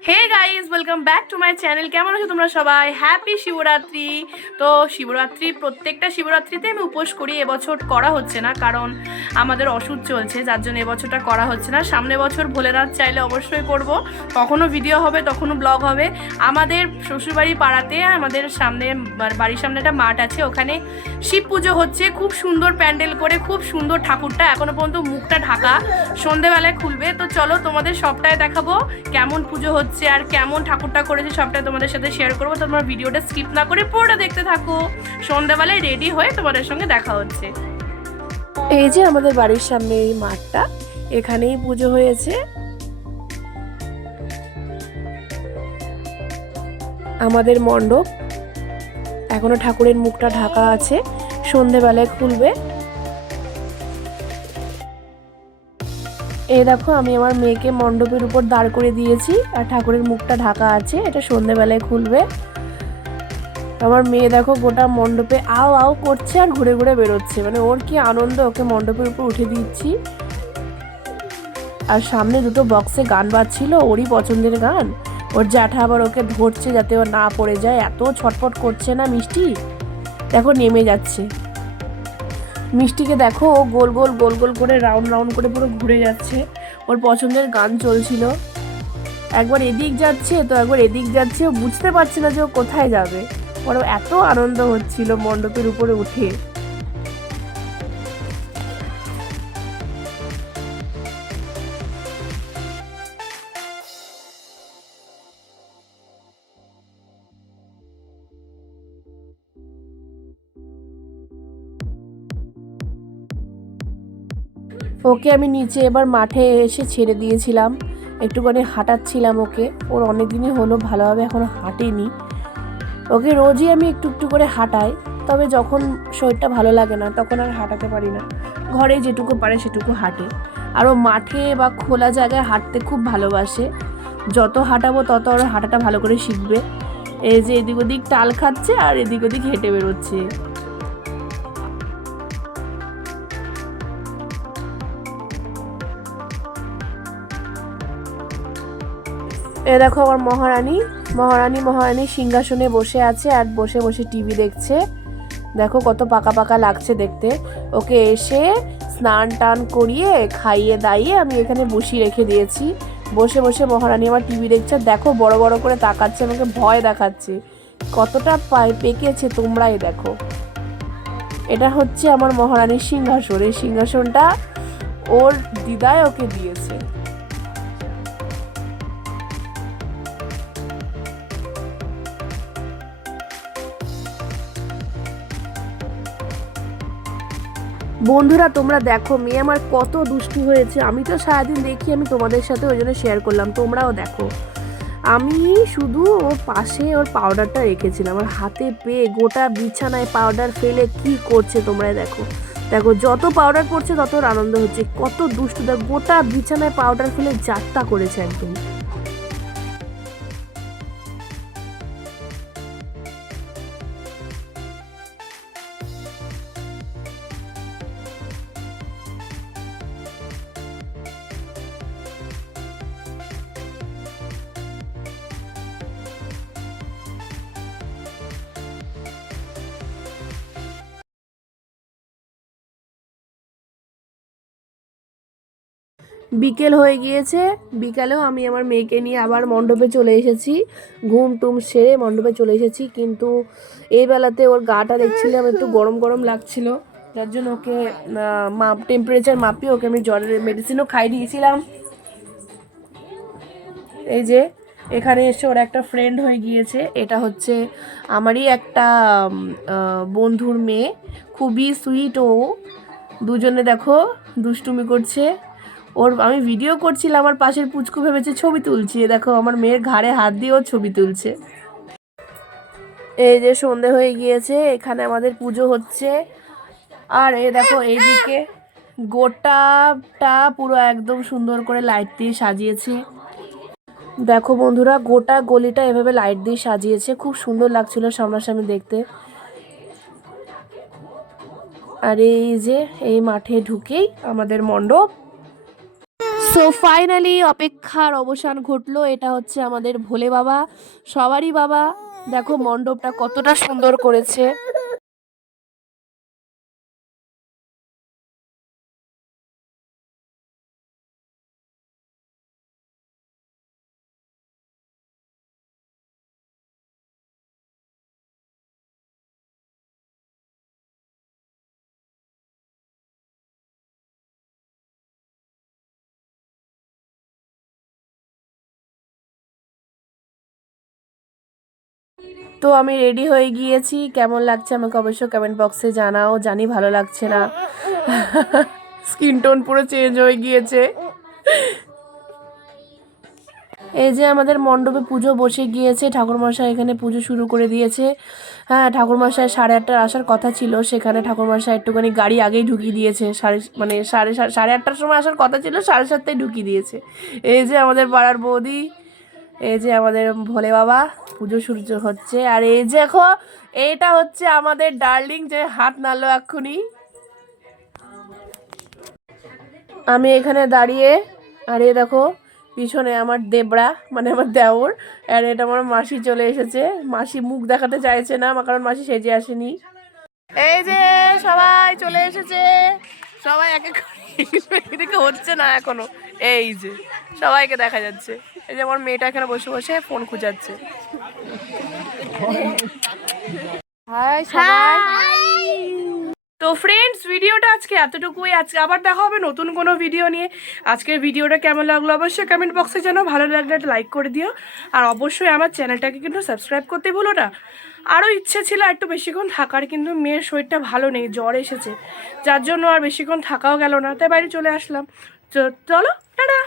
Hey guys, welcome back to my channel. কেমন আছো তোমরা সবাই? হ্যাপি শিবরাত্রি। তো শিবরাত্রি, প্রত্যেকটা শিবরাত্রিতে আমি উপোস করি। এবছর করা হচ্ছে না, কারণ আমাদের ওষুধ চলছে, যার জন্য এবছরটা করা হচ্ছে না। সামনে বছর ভোলেনাথ চাইলে অবশ্যই করব। তখনও ভিডিও হবে, তখনও ব্লগ হবে। আমাদের শ্বশুরবাড়ি পাড়াতে, আমাদের সামনে বাড়ির সামনে একটা মাঠ আছে, ওখানে শিব পুজো হচ্ছে। খুব সুন্দর প্যান্ডেল করে, খুব সুন্দর ঠাকুরটা, এখনো পর্যন্ত মুখটা ঢাকা, সন্ধেবেলায় খুলবে। তো চলো তোমাদের সবটাই দেখাবো, কেমন পুজো হচ্ছে আর কেমন ঠাকুরটা করেছে সবটাই তোমাদের সাথে শেয়ার করবো। তোমরা ভিডিওটা স্কিপ না করে পুরোটা দেখতে থাকো। সন্ধ্যাবেলায় রেডি হয়ে তোমাদের সঙ্গে দেখা হচ্ছে। এই যে আমাদের বাড়ির সামনে এই মাঠটা, এখানেই পুজো হয়েছে। আমাদের মণ্ডপ, এখনো ঠাকুরের মুখটা ঢাকা আছে, সন্ধেবেলায় খুলবে। এই দেখো, আমি আমার মেয়েকে মণ্ডপের উপর দাঁড় করে দিয়েছি আর ঠাকুরের মুখটা ঢাকা আছে, এটা সন্ধেবেলায় খুলবে। আমার মেয়ে দেখো গোটা মণ্ডপে আও আও করছে আর ঘুরে ঘুরে বেরোচ্ছে, মানে ওর কি আনন্দ, ওকে মণ্ডপের উপর উঠে দিচ্ছি। আর সামনে দুটো বক্সে গান বাজছিল, ওরই পছন্দের গান। ওর জ্যাঠা আবার ওকে ধরছে যাতে ও না পড়ে যায়, এত ছটফট করছে না মিষ্টি। দেখো নেমে যাচ্ছে। মিষ্টিকে দেখো, ও গোল গোল গোল গোল করে রাউন্ড রাউন্ড করে পুরো ঘুরে যাচ্ছে। ওর পছন্দের গান চলছিল, একবার এদিক যাচ্ছে তো একবার এদিক যাচ্ছে, ও বুঝতে পারছে না যে ও কোথায় যাবে। ওর এত আনন্দ হচ্ছিল মণ্ডপের উপরে উঠে। ওকে আমি নিচে এবার মাঠে এসে ছেড়ে দিয়েছিলাম, একটুখানি হাঁটাচ্ছিলাম ওকে। ওর অনেক দিনই হলো ভালোভাবে এখনো হাঁটেনি। ওকে রোজই আমি একটু একটু করে হাঁটাই, তবে যখন শরীরটা ভালো লাগে না তখন আর হাঁটাতে পারি না। ঘরে যেটুকু পারে সেটুকু হাঁটে। আর ও মাঠে বা খোলা জায়গায় হাঁটতে খুব ভালোবাসে। যত হাঁটাবো তত ওর হাঁটাটা ভালো করে শিখবে। এই যে এদিক ওদিক টাল খাচ্ছে আর এদিক ওদিক হেঁটে বেরোচ্ছে। এ দেখো আমার মহারানী, মহারানী সিংহাসনে বসে আছে আর বসে বসে টিভি দেখছে। দেখো কত পাকা পাকা লাগছে দেখতে। ওকে এসে স্নান টান করিয়ে খাইয়ে দাইয়ে আমি এখানে বসিয়ে রেখে দিয়েছি। বসে বসে মহারানী আমার টিভি দেখছে। দেখো বড় বড় করে তাকাচ্ছে, আমাকে ভয় দেখাচ্ছে। কতটা পেকেছে তোমরাই দেখো। এটা হচ্ছে আমার মহারানীর সিংহাসন। এই সিংহাসনটা ওর দিদাই ওকে দিয়েছে। বন্ধুরা তোমরা দেখো, মেয়ে আমার কত দুষ্টু হয়েছে। আমি তো সারাদিন দেখি, আমি তোমাদের সাথে ওই জন্য শেয়ার করলাম, তোমরাও দেখো। আমি শুধু ওর পাশে ওর পাউডারটা রেখেছিলাম, আমার হাতে পেয়ে গোটা বিছানায় পাউডার ফেলে কি করছে তোমরাই দেখো। দেখো যত পাউডার পড়ছে তত ওর আনন্দ হচ্ছে। কত দুষ্টু, দেখো গোটা বিছানায় পাউডার ফেলে যাত্রা করেছে একদম। বিকেল হয়ে গিয়েছে, বিকালেও আমি আমার মেয়েকে নিয়ে আবার মণ্ডপে চলে এসেছি। ঘুম টুম সেরে মণ্ডপে চলে এসেছি, কিন্তু এই বেলাতে ওর গাটা দেখছিলাম একটু গরম গরম লাগছিল, যার জন্য ওকে টেম্পারেচার মাপিয়ে ওকে আমি জ্বরের মেডিসিনও খাই দিয়েছিলাম। এই যে এখানে এসে ওর একটা ফ্রেন্ড হয়ে গিয়েছে, এটা হচ্ছে আমারই একটা বন্ধুর মেয়ে, খুবই সুইট। ও দুজনে দেখো দুষ্টুমি করছে। ওর আমি ভিডিও করছিলাম, আমার পাশের পুচকু ভেবেছে ছবি তুলছি। দেখো আমার মেয়ের ঘাড়ে হাত দিয়ে ও ছবি তুলছে। এই যে সন্ধে হয়ে গিয়েছে, এখানে আমাদের পুজো হচ্ছে। আর এই দেখো এইদিকে গোটাটা পুরো একদম সুন্দর করে লাইট দিয়ে সাজিয়েছে। দেখো বন্ধুরা, গোটা গলিটা এভাবে লাইট দিয়ে সাজিয়েছে, খুব সুন্দর লাগছিল সামনাসামনি দেখতে। আর এই যে এই মাঠে ঢুকেই আমাদের মণ্ডপ। সো ফাইনালি অপেক্ষার অবসান ঘটলো। এটা হচ্ছে আমাদের ভোলে বাবা, সবারই বাবা। দেখো মণ্ডপটা কতটা সুন্দর করেছে। তো আমি রেডি হয়ে গিয়েছি, কেমন লাগছে আমাকে অবশ্যই কমেন্ট বক্সে জানাও। জানি ভালো লাগছে না, স্কিন টোন পুরো চেঞ্জ হয়ে গিয়েছে। এই যে আমাদের মণ্ডপে পুজো বসে গিয়েছে, ঠাকুরমশাই এখানে পুজো শুরু করে দিয়েছে। হ্যাঁ, ঠাকুরমশাই 8:30টার আসার কথা ছিল, সেখানে ঠাকুরমশাই একটুখানি গাড়ি আগেই ঢুকিয়ে দিয়েছে। সাড়ে 8টার সময় আসার কথা ছিল, 7:30টায় ঢুকিয়ে দিয়েছে। এই যে আমাদের পাড়ার বৌদি, এই যে আমাদের ভোলে বাবা, পুজো শুরু হচ্ছে। আর এই যে দেখো, এইটা হচ্ছে আমাদের ডার্লিং, যে হাত নাড়লো এক্ষুনি। আমি এখানে দাঁড়িয়ে, আর এ দেখো পিছনে আমার দেবরা, মানে আমার দেওর। আর এটা আমার মাসি চলে এসেছে। মাসি মুখ দেখাতে চাইছে না, কারণ মাসি সেজে আসেনি। এই যে সবাই চলে এসেছে, সবাই এক এক করে, এদিকে হচ্ছে না এখনো। এই যে সবাইকে দেখা যাচ্ছে। এই যে আমার মেয়েটা এখানে বসে বসে ফোন খুঁজাচ্ছে। হাই সবাই। তো ফ্রেন্ডস, ভিডিওটা আজকে এতটুকুই। আজকে আবার দেখা হবে নতুন কোনো ভিডিও নিয়ে। আজকের ভিডিওটা কেমন লাগলো অবশ্যই কমেন্ট বক্সে জানাও। ভালো লাগলে একটা লাইক করে দিও, আর অবশ্যই আমার চ্যানেলটাকে কিন্তু সাবস্ক্রাইব করতে ভুলো না। আরও ইচ্ছে ছিল একটু বেশিক্ষণ থাকার, কিন্তু মেয়ের শরীরটা ভালো নেই, জ্বর এসেছে, যার জন্য আর বেশিক্ষণ থাকাও গেল না, তাই বাড়ি চলে আসলাম। চলো টাটা।